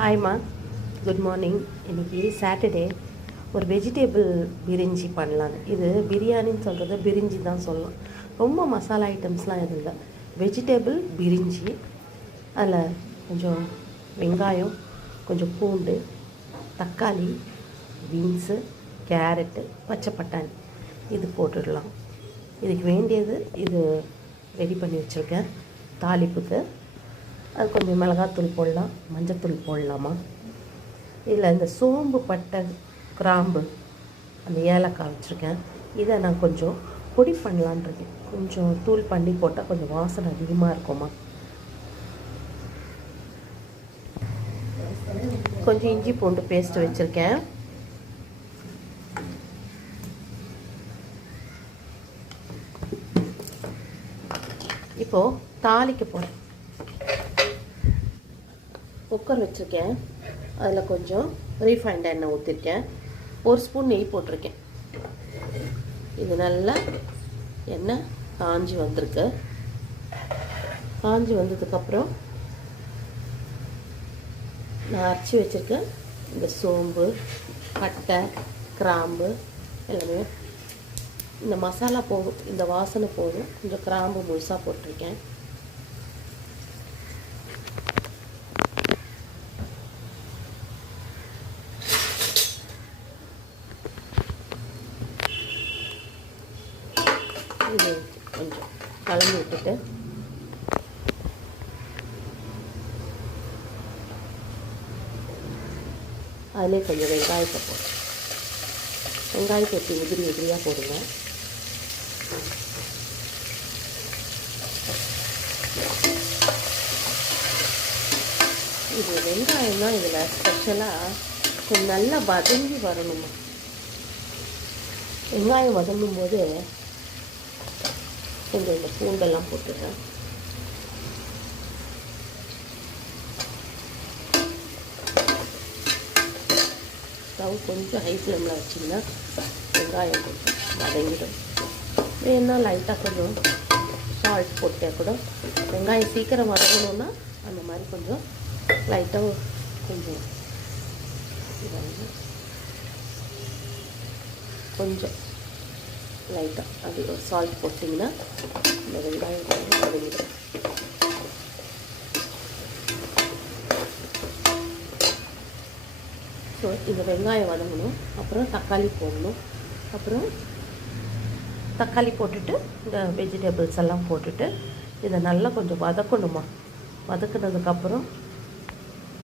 ஹாய்மா, good morning. இன்றைக்கி Saturday ஒரு vegetable பிரிஞ்சி பண்ணலான்னு. இது பிரியாணின்னு சொல்கிறது பிரிஞ்சி தான் சொல்லலாம். ரொம்ப மசாலா ஐட்டம்ஸ்லாம் எதுவும் இல்லை. வெஜிடேபிள் பிரிஞ்சி. அதில் கொஞ்சம் வெங்காயம், கொஞ்சம் பூண்டு, தக்காளி, பீன்ஸு, கேரட்டு, பச்சை பட்டாணி இது போட்டுடலாம். இதுக்கு வேண்டியது இது ரெடி பண்ணி வச்சுருக்கேன். தாளிப்புக்கு அது கொஞ்சம் மிளகாத்தூள் போடலாம், மஞ்சத்தூள் போடலாமா. இதில் இந்த சோம்பு, பட்டை, கிராம்பு, அந்த ஏலக்காய் வச்சுருக்கேன். இதை நான் கொஞ்சம் பொடி பண்ணலான் இருக்கேன். கொஞ்சம் தூள் பண்ணி போட்டால் கொஞ்சம் வாசனை அதிகமாக இருக்குமா. கொஞ்சம் இஞ்சி பூண்டு பேஸ்ட் வச்சுருக்கேன். இப்போது தாளிக்க போகிறேன். குக்கர் வச்சுருக்கேன். அதில் கொஞ்சம் ரீஃபைண்ட் எண்ணெய் ஊற்றிருக்கேன். 1 ஸ்பூன் நெய் போட்டிருக்கேன். இது நல்லா எண்ணெய் காஞ்சி வந்திருக்கு. காஞ்சி வந்ததுக்கப்புறம் நான் அரைச்சி வச்சுருக்கேன் இந்த சோம்பு, பட்டை, கிராம்பு எல்லாமே. இந்த மசாலா போதும், இந்த வாசனை போதும். கொஞ்சம் கிராம்பு முழுசாக போட்டிருக்கேன். இது கொஞ்சம் கலந்து விட்டுட்டு அதிலே கொஞ்சம் வெங்காயத்தை போடுங்க. வெங்காயத்தை வச்சு உதிரியாக போடுங்க. இது வெங்காயம் தான் இதில் ஸ்பெஷலாக கொஞ்சம் நல்லா வதங்கி வரணுமா. வெங்காயம் வதங்கும் போது கொஞ்சம் இந்த பூண்டெல்லாம் போட்டுடுறேன். ஸ்டவ் கொஞ்சம் ஹை ஃப்ளேமில் வச்சிங்கன்னா வெங்காயம் கொஞ்சம் வதங்கிடும். வேணா லைட்டாக கொஞ்சம் சால்ட் போட்டால் கூட வெங்காயம் சீக்கிரம் வதங்கணுன்னா அந்த மாதிரி கொஞ்சம் லைட்டாக கொஞ்சம் கொஞ்சம் லைட்டாக அது ஒரு சால்ட் போட்டிங்கன்னா இந்த வெங்காயம் கொஞ்சம் வதங்கிடும். ஸோ இந்த வெங்காயம் வதங்கணும். அப்புறம் தக்காளி போடணும். அப்புறம் தக்காளி போட்டுட்டு இந்த வெஜிடபிள்ஸ் எல்லாம் போட்டுட்டு இதை நல்லா கொஞ்சம் வதக்கணுமா. வதக்குனதுக்கப்புறம்